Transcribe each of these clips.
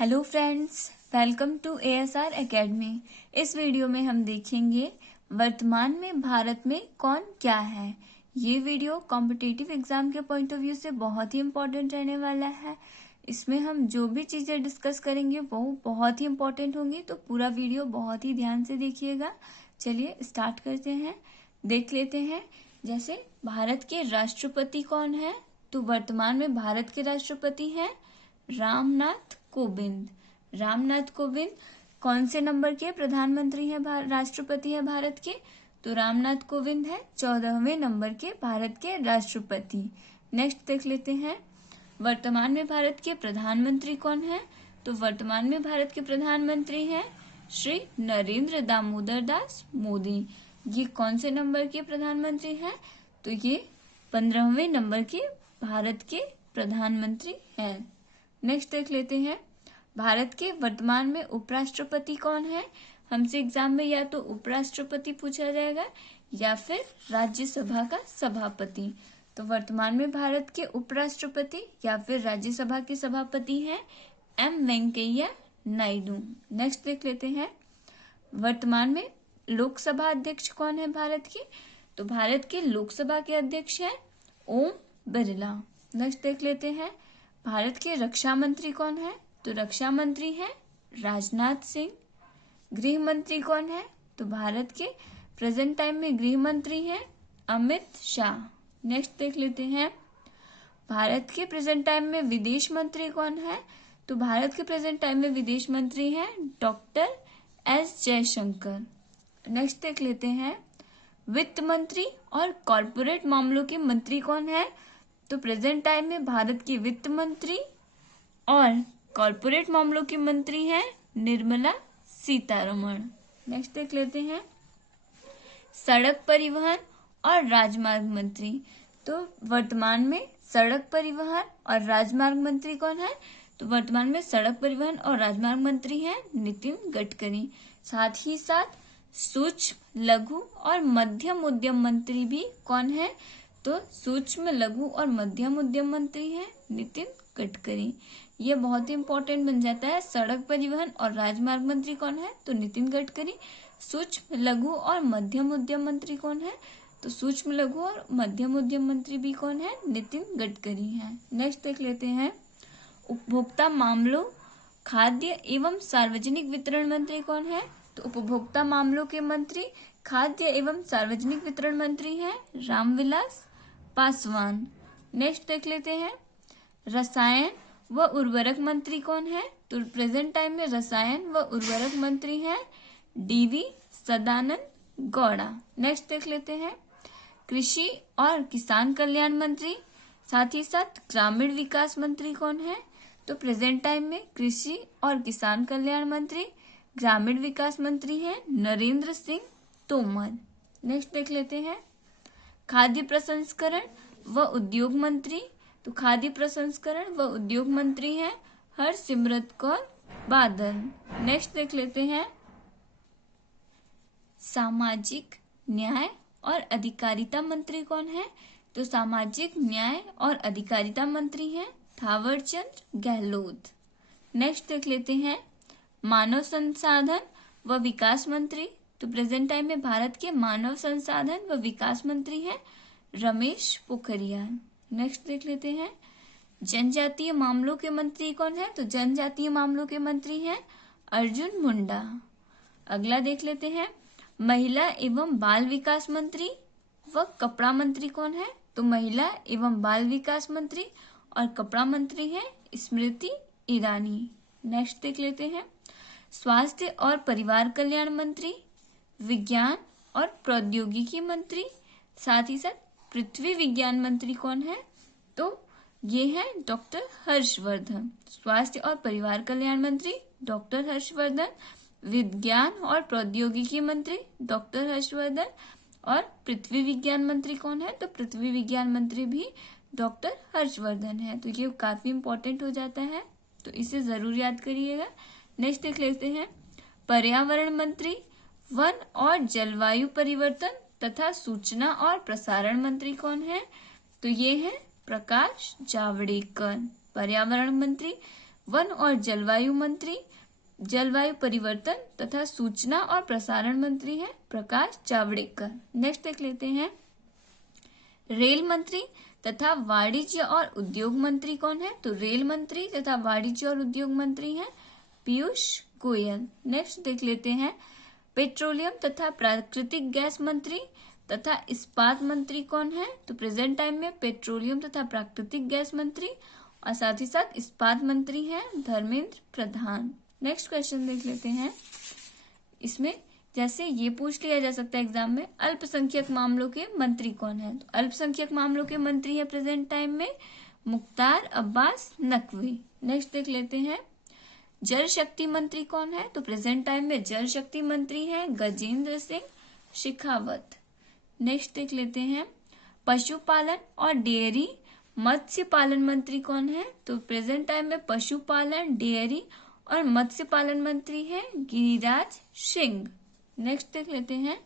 Hello friends, welcome to ASR academy. इस वीडियो में हम देखेंगे वर्तमान में भारत में कौन क्या है। ये वीडियो कॉम्पिटिटिव एग्जाम के पॉइंट ऑफ व्यू से बहुत ही इम्पोर्टेंट रहने वाला है। इसमें हम जो भी चीज़ें डिस्कस करेंगे वो बहुत ही इम्पोर्टेंट होंगी, तो पूरा वीडियो बहुत ही ध्यान से देखिएगा। चलिए स्टार्ट करते हैं, देख लेते हैं। जैसे भारत के राष्ट्रपति कौन है, तो वर्तमान में भारत के राष्ट्रपति हैं रामनाथ कोविंद। रामनाथ कोविंद कौन से नंबर के प्रधानमंत्री हैं, राष्ट्रपति हैं भारत के, तो रामनाथ कोविंद है 14वें नंबर के भारत के राष्ट्रपति। नेक्स्ट देख लेते हैं, वर्तमान में भारत के प्रधानमंत्री कौन है, तो वर्तमान में भारत के प्रधानमंत्री हैं श्री नरेंद्र दामोदर दास मोदी। ये कौन से नंबर के प्रधानमंत्री हैं, तो ये 15वें नंबर के भारत के प्रधानमंत्री हैं। नेक्स्ट देख लेते हैं, भारत के वर्तमान में उपराष्ट्रपति कौन है। हमसे एग्जाम में या तो उपराष्ट्रपति पूछा जाएगा या फिर राज्यसभा का सभापति। तो वर्तमान में भारत के उपराष्ट्रपति या फिर राज्यसभा के सभापति हैं एम वेंकैया नायडू। नेक्स्ट देख लेते हैं, वर्तमान में लोकसभा अध्यक्ष कौन है भारत के, तो भारत के लोकसभा के अध्यक्ष हैं ओम बिरला। नेक्स्ट देख लेते हैं, भारत के रक्षा मंत्री कौन है, तो रक्षा मंत्री हैं राजनाथ सिंह। गृह मंत्री कौन है, तो भारत के प्रेजेंट टाइम में गृह मंत्री हैं अमित शाह। नेक्स्ट देख लेते हैं, भारत के प्रेजेंट टाइम में विदेश मंत्री कौन है, तो भारत के प्रेजेंट टाइम में विदेश मंत्री हैं डॉक्टर एस जयशंकर। नेक्स्ट देख लेते हैं, वित्त मंत्री और कॉरपोरेट मामलों के मंत्री कौन है, तो प्रेजेंट टाइम में भारत के वित्त मंत्री और कॉरपोरेट मामलों के मंत्री हैं निर्मला सीतारमण। नेक्स्ट देख लेते हैं, सड़क परिवहन और राजमार्ग मंत्री, तो वर्तमान में सड़क परिवहन और राजमार्ग मंत्री कौन है, तो वर्तमान में सड़क परिवहन और राजमार्ग मंत्री हैं नितिन गडकरी। साथ ही साथ सूक्ष्म लघु और मध्यम उद्यम मंत्री भी कौन है, तो सूक्ष्म लघु और मध्यम उद्यम मंत्री हैं नितिन गडकरी। ये बहुत ही इंपॉर्टेंट बन जाता है। सड़क परिवहन और राजमार्ग मंत्री कौन है, तो नितिन गडकरी। सूक्ष्म लघु और मध्यम उद्यम मंत्री कौन है, तो सूक्ष्म लघु और मध्यम उद्यम मंत्री भी कौन है, नितिन गडकरी हैं। नेक्स्ट देख लेते हैं, उपभोक्ता मामलों खाद्य एवं सार्वजनिक वितरण मंत्री कौन है, तो उपभोक्ता मामलों के मंत्री खाद्य एवं सार्वजनिक वितरण मंत्री हैं रामविलास पासवान। नेक्स्ट देख लेते हैं, रसायन व उर्वरक मंत्री कौन है, तो प्रेजेंट टाइम में रसायन व उर्वरक मंत्री हैं DV सदानंद गौड़ा। नेक्स्ट देख लेते हैं, कृषि और किसान कल्याण मंत्री साथ ही साथ ग्रामीण विकास मंत्री कौन है, तो प्रेजेंट टाइम में कृषि और किसान कल्याण मंत्री ग्रामीण विकास मंत्री हैं नरेंद्र सिंह तोमर। नेक्स्ट देख लेते हैं, खाद्य प्रसंस्करण व उद्योग मंत्री, तो खाद्य प्रसंस्करण व उद्योग मंत्री हैं हरसिमरत कौर बादल। नेक्स्ट देख लेते हैं, सामाजिक न्याय और अधिकारिता मंत्री कौन है, तो सामाजिक न्याय और अधिकारिता मंत्री हैं थावरचंद गहलोत। नेक्स्ट देख लेते हैं, मानव संसाधन व विकास मंत्री, तो प्रेजेंट टाइम में भारत के मानव संसाधन व विकास मंत्री हैं रमेश पोखरियाल। नेक्स्ट देख लेते हैं, जनजातीय मामलों के मंत्री कौन है, तो जनजातीय मामलों के मंत्री हैं अर्जुन मुंडा। अगला देख लेते हैं, महिला एवं बाल विकास मंत्री व कपड़ा मंत्री कौन है, तो महिला एवं बाल विकास मंत्री और कपड़ा मंत्री हैं स्मृति ईरानी। नेक्स्ट देख लेते हैं, स्वास्थ्य और परिवार कल्याण मंत्री, विज्ञान और प्रौद्योगिकी मंत्री, साथ ही साथ पृथ्वी विज्ञान मंत्री कौन है, तो ये है डॉक्टर हर्षवर्धन। स्वास्थ्य और परिवार कल्याण मंत्री डॉक्टर हर्षवर्धन, विज्ञान और प्रौद्योगिकी मंत्री डॉक्टर हर्षवर्धन और पृथ्वी विज्ञान मंत्री कौन है, तो पृथ्वी विज्ञान मंत्री भी डॉक्टर हर्षवर्धन है। तो ये काफी इंपॉर्टेंट हो जाता है, तो इसे जरूर याद करिएगा। नेक्स्ट देख लेते हैं, पर्यावरण मंत्री, वन और जलवायु परिवर्तन तथा सूचना और प्रसारण मंत्री कौन है, तो ये है प्रकाश जावड़ेकर। पर्यावरण मंत्री, वन और जलवायु मंत्री, जलवायु परिवर्तन तथा सूचना और प्रसारण मंत्री हैं प्रकाश जावड़ेकर। नेक्स्ट देख लेते हैं, रेल मंत्री तथा वाणिज्य और उद्योग मंत्री कौन है? तो रेल मंत्री तथा वाणिज्य और उद्योग मंत्री हैं पीयूष गोयल। नेक्स्ट देख लेते हैं, पेट्रोलियम तथा प्राकृतिक गैस मंत्री तथा इस्पात मंत्री कौन है? तो प्रेजेंट टाइम में पेट्रोलियम तथा प्राकृतिक गैस मंत्री और साथ ही साथ इस्पात मंत्री हैं धर्मेंद्र प्रधान। नेक्स्ट क्वेश्चन देख लेते हैं, इसमें जैसे ये पूछ लिया जा सकता है एग्जाम में, अल्पसंख्यक मामलों के मंत्री कौन है? तो अल्पसंख्यक मामलों के मंत्री है प्रेजेंट टाइम में मुख्तार अब्बास नकवी। नेक्स्ट देख लेते हैं, जल शक्ति मंत्री कौन है? तो प्रेजेंट टाइम में जल शक्ति मंत्री हैं गजेंद्र सिंह शेखावत। नेक्स्ट देख लेते हैं, पशुपालन और डेयरी मत्स्य पालन मंत्री कौन है? तो प्रेजेंट टाइम में पशुपालन, डेयरी और मत्स्य पालन मंत्री हैं गिरिराज सिंह। नेक्स्ट देख लेते हैं,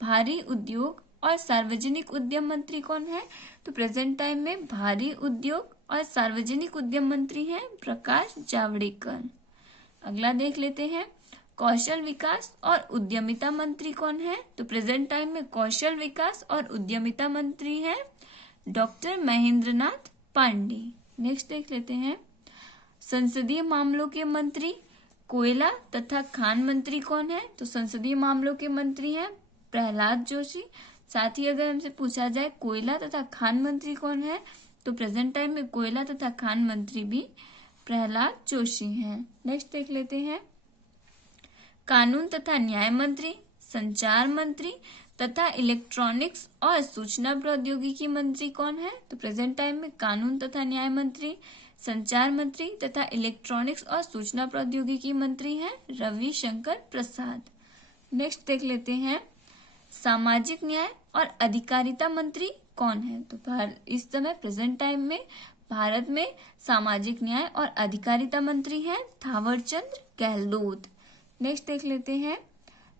भारी उद्योग और सार्वजनिक उद्यम मंत्री कौन है? तो प्रेजेंट टाइम में भारी उद्योग और सार्वजनिक उद्यम मंत्री हैं प्रकाश जावड़ेकर। अगला देख लेते हैं, कौशल विकास और उद्यमिता मंत्री कौन है? तो प्रेजेंट टाइम में कौशल विकास और उद्यमिता मंत्री हैं डॉक्टर महेंद्रनाथ पांडे। नेक्स्ट देख लेते हैं, संसदीय मामलों के मंत्री कोयला तथा खान मंत्री कौन है? तो संसदीय मामलों के मंत्री हैं प्रहलाद जोशी। साथ ही अगर हमसे पूछा जाए कोयला तथा खान मंत्री कौन है, तो प्रेजेंट टाइम में कोयला तथा खान मंत्री भी प्रहलाद जोशी हैं। नेक्स्ट देख लेते हैं, कानून तथा न्याय मंत्री, संचार मंत्री तथा इलेक्ट्रॉनिक्स और सूचना प्रौद्योगिकी मंत्री कौन है? तो प्रेजेंट टाइम में कानून तथा न्याय मंत्री, संचार मंत्री तथा इलेक्ट्रॉनिक्स और सूचना प्रौद्योगिकी मंत्री हैं रविशंकर प्रसाद। नेक्स्ट देख लेते हैं, सामाजिक न्याय और अधिकारिता मंत्री कौन है? तो इस समय प्रेजेंट टाइम में भारत में सामाजिक न्याय और अधिकारिता मंत्री हैं थावरचंद गहलोत। नेक्स्ट देख लेते हैं,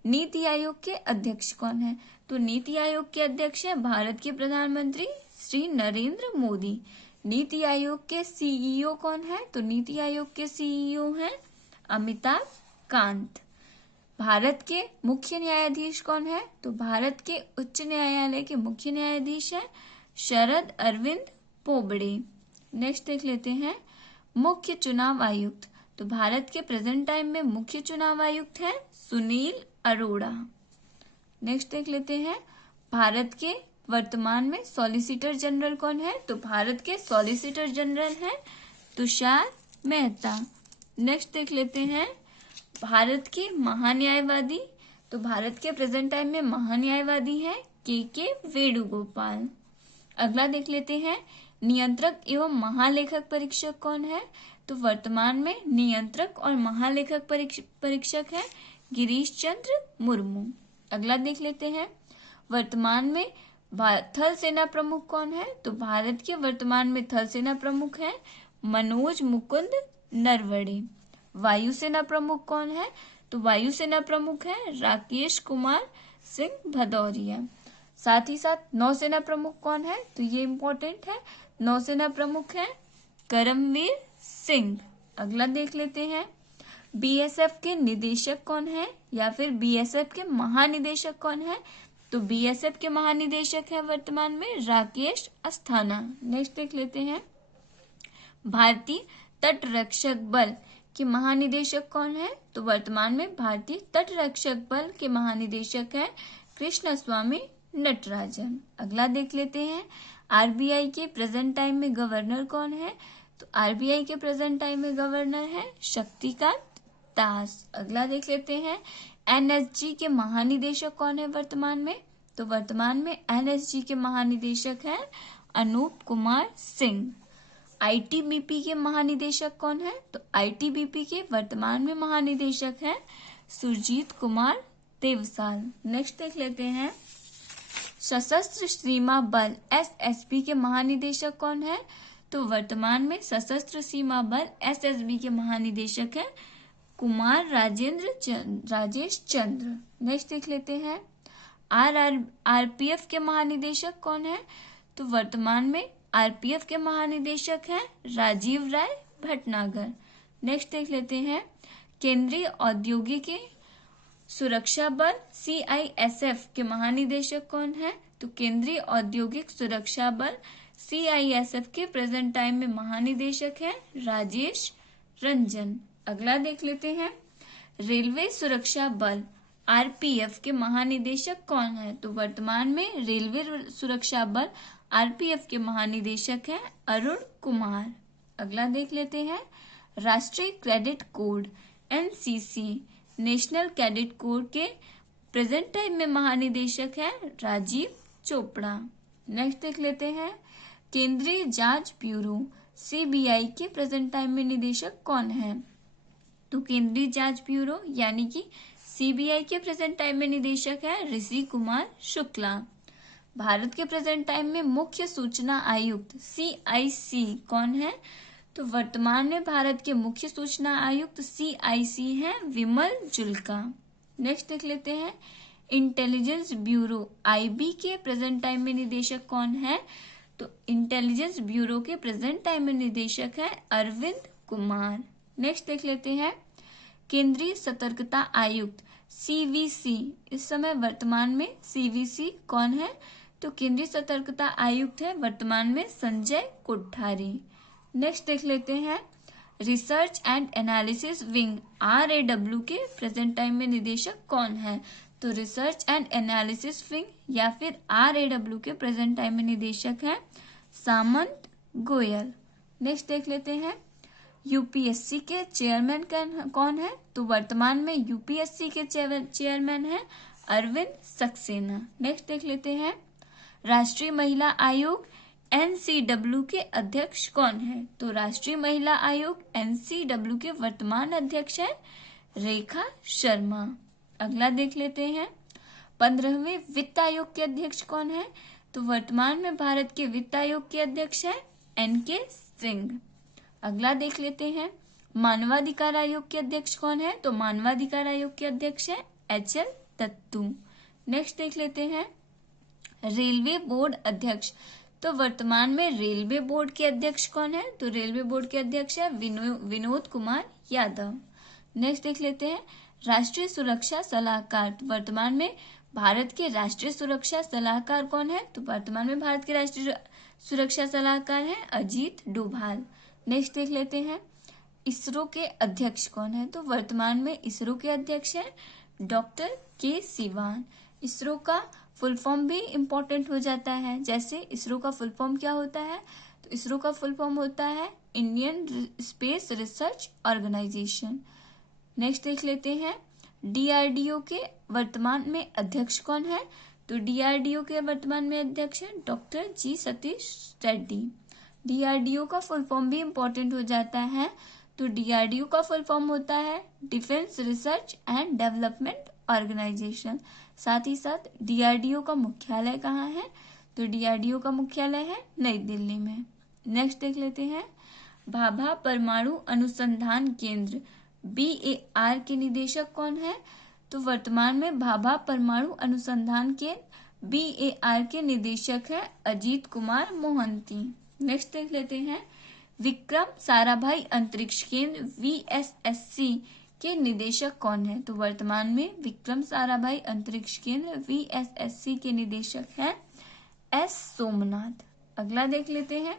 नीति आयोग के अध्यक्ष कौन है? तो नीति आयोग के अध्यक्ष हैं भारत के प्रधानमंत्री श्री नरेंद्र मोदी। नीति आयोग के सीईओ कौन है? तो नीति आयोग के सीईओ हैं अमिताभ कांत। भारत के मुख्य न्यायाधीश कौन है? तो भारत के उच्च न्यायालय के मुख्य न्यायाधीश हैं शरद अरविंद बोबड़े। नेक्स्ट देख लेते हैं, मुख्य चुनाव आयुक्त। तो भारत के प्रेजेंट टाइम में मुख्य चुनाव आयुक्त हैं सुनील अरोड़ा। नेक्स्ट देख लेते हैं, भारत के वर्तमान में सॉलिसिटर जनरल कौन है? तो भारत के सॉलिसिटर जनरल हैं तुषार मेहता। नेक्स्ट देख लेते हैं, भारत के महान्यायवादी। तो भारत के प्रेजेंट टाइम में महान्यायवादी हैं के वेणुगोपाल। अगला देख लेते हैं, नियंत्रक एवं महालेखक परीक्षक कौन है? तो वर्तमान में नियंत्रक और महालेखक परीक्षक हैं गिरीश चंद्र मुर्मू। अगला देख लेते हैं, वर्तमान में थल सेना प्रमुख कौन है? तो भारत के वर्तमान में थल सेना प्रमुख हैं मनोज मुकुंद नरवणे। वायुसेना प्रमुख कौन है? तो वायुसेना प्रमुख हैं राकेश कुमार सिंह भदौरिया। साथ ही साथ नौसेना प्रमुख कौन है? तो ये इंपॉर्टेंट है, नौसेना प्रमुख हैं करमवीर सिंह। अगला देख लेते हैं, बीएसएफ के निदेशक कौन है या फिर बीएसएफ के महानिदेशक कौन है? तो बीएसएफ के महानिदेशक है वर्तमान में राकेश अस्थाना। नेक्स्ट देख लेते हैं, भारतीय तटरक्षक बल के महानिदेशक कौन है? तो वर्तमान में भारतीय तटरक्षक बल के महानिदेशक हैं कृष्ण स्वामी नटराजन। अगला देख लेते हैं, आरबीआई के प्रेजेंट टाइम में गवर्नर कौन है? तो आरबीआई के प्रेजेंट टाइम में गवर्नर है शक्तिकांत दास। अगला देख लेते हैं, एनएसजी के महानिदेशक कौन है वर्तमान में? तो वर्तमान में एनएसजी के महानिदेशक हैं अनूप कुमार सिंह। आईटीबीपी के महानिदेशक कौन है? तो आईटीबीपी के वर्तमान में महानिदेशक हैं सुरजीत कुमार देवसाल। नेक्स्ट देख लेते हैं, सशस्त्र सीमा बल एसएसबी के महानिदेशक कौन है? तो वर्तमान में सशस्त्र सीमा बल एसएसबी के महानिदेशक हैं कुमार राजेश चंद्र। नेक्स्ट देख लेते हैं, आरपीएफ के महानिदेशक कौन है? तो वर्तमान में आरपीएफ के महानिदेशक हैं राजीव राय भटनागर। नेक्स्ट देख लेते हैं केंद्रीय औद्योगिक सुरक्षा बल CISF के महानिदेशक कौन है? तो केंद्रीय औद्योगिक सुरक्षा बल CISF के प्रेजेंट टाइम में महानिदेशक है राजेश रंजन। अगला देख लेते हैं रेलवे सुरक्षा बल RPF के महानिदेशक कौन है? तो वर्तमान में रेलवे सुरक्षा बल RPF के महानिदेशक है अरुण कुमार। अगला देख लेते हैं राष्ट्रीय cadet code NCC national cadet code के प्रेजेंट टाइम में महानिदेशक है राजीव चोपड़ा। नेक्स्ट देख लेते हैं केंद्रीय जांच ब्यूरो CBI के प्रेजेंट टाइम में निदेशक कौन है? तो केंद्रीय जांच ब्यूरो यानी कि CBI के प्रेजेंट टाइम में निदेशक है ऋषि कुमार शुक्ला। भारत के प्रेजेंट टाइम में मुख्य सूचना आयुक्त CIC कौन है? तो वर्तमान में भारत के मुख्य सूचना आयुक्त CIC हैं विमल जुल्का। नेक्स्ट देख लेते हैं इंटेलिजेंस ब्यूरो IB के प्रेजेंट टाइम में निदेशक कौन है? तो इंटेलिजेंस ब्यूरो के प्रेजेंट टाइम में निदेशक है अरविंद कुमार। नेक्स्ट देख लेते हैं केंद्रीय सतर्कता आयुक्त CVC इस समय वर्तमान में CVC कौन है? तो केंद्रीय सतर्कता आयुक्त है वर्तमान में संजय कोठारी। नेक्स्ट देख लेते हैं research and analysis wing RAW के प्रेजेंट टाइम में निदेशक कौन है? तो रिसर्च एंड एनालिसिस विंग या फिर RAW के प्रेजेंट टाइम में निदेशक है सामंत गोयल। नेक्स्ट देख लेते हैं UPSC के चेयरमैन कौन है? तो वर्तमान में UPSC के चेयरमैन है अरविंद सक्सेना। नेक्स्ट देख लेते हैं राष्ट्रीय महिला आयोग NCW के अध्यक्ष कौन है? तो राष्ट्रीय महिला आयोग NCW के वर्तमान अध्यक्ष है रेखा शर्मा। अगला देख लेते हैं 15वें वित्त आयोग के अध्यक्ष कौन है? तो वर्तमान में भारत के वित्त आयोग के अध्यक्ष है NK सिंह। अगला देख लेते हैं मानवाधिकार आयोग के अध्यक्ष कौन है? तो मानवाधिकार आयोग के अध्यक्ष है HL दत्तू। नेक्स्ट देख लेते हैं रेलवे बोर्ड अध्यक्ष। तो वर्तमान में रेलवे बोर्ड के अध्यक्ष कौन है? तो रेलवे बोर्ड के अध्यक्ष है विनोद कुमार यादव। नेक्स्ट देख लेते हैं राष्ट्रीय सुरक्षा सलाहकार। तो वर्तमान में भारत के राष्ट्रीय सुरक्षा सलाहकार कौन है? तो वर्तमान में भारत के राष्ट्रीय सुरक्षा सलाहकार है अजीत डोभाल। नेक्स्ट देख लेते हैं इसरो के अध्यक्ष कौन है? तो वर्तमान में इसरो के अध्यक्ष है डॉक्टर K सिवान। इसरो का फुल फॉर्म भी इम्पोर्टेंट हो जाता है, जैसे इसरो का फुल फॉर्म क्या होता है? तो इसरो का फुल फॉर्म होता है Indian Space Research Organisation. Next देख लेते हैं DRDO के वर्तमान में अध्यक्ष कौन है? तो DRDO के वर्तमान में अध्यक्ष है doctor G Satish Reddy. DRDO का फुल फॉर्म भी इम्पोर्टेंट हो जाता है, तो DRDO का फुल फॉर्म होता है Defence Research and Development Organisation. साथ ही साथ DRDO का मुख्यालय कहाँ है? तो DRDO का मुख्यालय है नई दिल्ली में। नेक्स्ट देख लेते हैं भाभा परमाणु अनुसंधान केंद्र BAR के निदेशक कौन है? तो वर्तमान में भाभा परमाणु अनुसंधान केंद्र BAR के निदेशक है अजीत कुमार मोहंती। नेक्स्ट देख लेते हैं विक्रम साराभाई अंतरिक्ष केंद्र VSSC के निदेशक कौन है? तो वर्तमान में विक्रम साराभाई अंतरिक्ष केंद्र VSSC के निदेशक हैं S सोमनाथ। अगला देख लेते हैं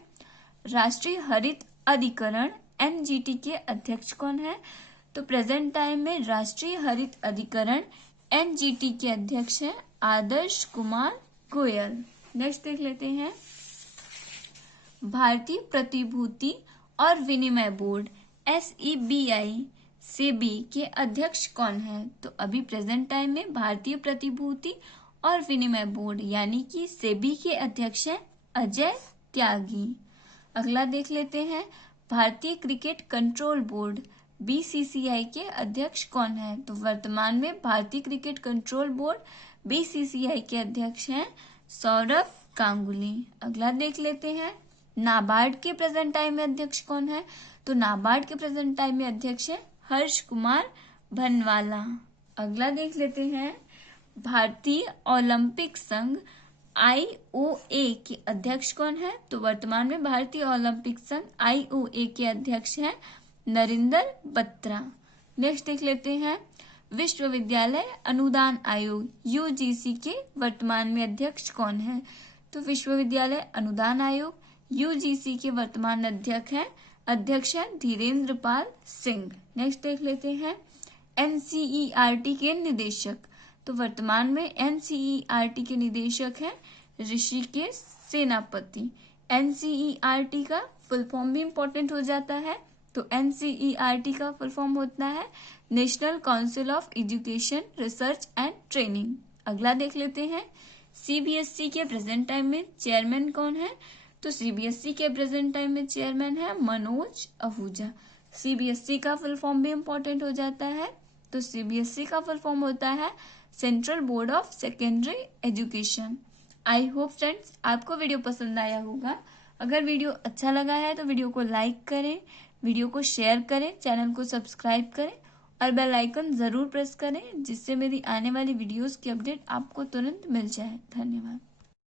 राष्ट्रीय हरित अधिकरण NGT के अध्यक्ष कौन है? तो प्रेजेंट टाइम में राष्ट्रीय हरित अधिकरण NGT के अध्यक्ष हैं आदर्श कुमार गोयल। नेक्स्ट देख लेते हैं भारतीय प्रतिभूति और विनिमय बोर्ड SEBI के अध्यक्ष कौन है? तो अभी प्रेजेंट टाइम में भारतीय प्रतिभूति और विनिमय बोर्ड यानी कि सेबी के अध्यक्ष हैं अजय त्यागी। अगला देख लेते हैं भारतीय क्रिकेट कंट्रोल बोर्ड BCCI के अध्यक्ष कौन है? तो वर्तमान में भारतीय क्रिकेट कंट्रोल बोर्ड BCCI के अध्यक्ष हैं सौरभ गांगुली। अगला देख लेते हैं नाबार्ड के प्रेजेंट टाइम में अध्यक्ष कौन है? तो नाबार्ड के प्रेजेंट टाइम में अध्यक्ष है हर्ष कुमार भनवाला। अगला देख लेते हैं भारतीय ओलंपिक संघ IOA के अध्यक्ष कौन है? तो वर्तमान में भारतीय ओलंपिक संघ IOA के अध्यक्ष हैं नरेंद्र बत्रा। नेक्स्ट देख लेते हैं, विश्वविद्यालय अनुदान आयोग यूजीसी के वर्तमान में अध्यक्ष कौन है? तो विश्वविद्यालय अनुदान आयोग यूजीसी के वर्तमान अध्यक्ष है धीरेन्द्र पाल सिंह। नेक्स्ट देख लेते हैं, एनसीईआरटी के निदेशक। तो वर्तमान में एनसीईआरटी के निदेशक हैं ऋषिकेश सेनापति। एनसीईआरटी का फुल फॉर्म भी इंपॉर्टेंट हो जाता है, तो एनसीईआरटी का फुल फॉर्म होता है national council of education research and training. अगला देख लेते हैं, सीबीएसई के प्रेजेंट टाइम में चेयरमैन कौन है? तो सीबीएसई के प्रेजेंट टाइम में चेयरमैन है मनोज आहूजा। सीबीएसई का फुल फॉर्म भी इंपॉर्टेंट हो जाता है, तो सीबीएसई का फुल फॉर्म होता है central board of secondary education. I hope friends आपको वीडियो पसंद आया होगा। अगर वीडियो अच्छा लगा है तो वीडियो को लाइक करें, वीडियो को शेयर करें, चैनल को सब्सक्राइब करें और बेल आइकन जरूर प्रेस करें, जिससे मेरी आने वाली वीडियोस की अपडेट आपको तुरंत मिल जाए। धन्यवाद।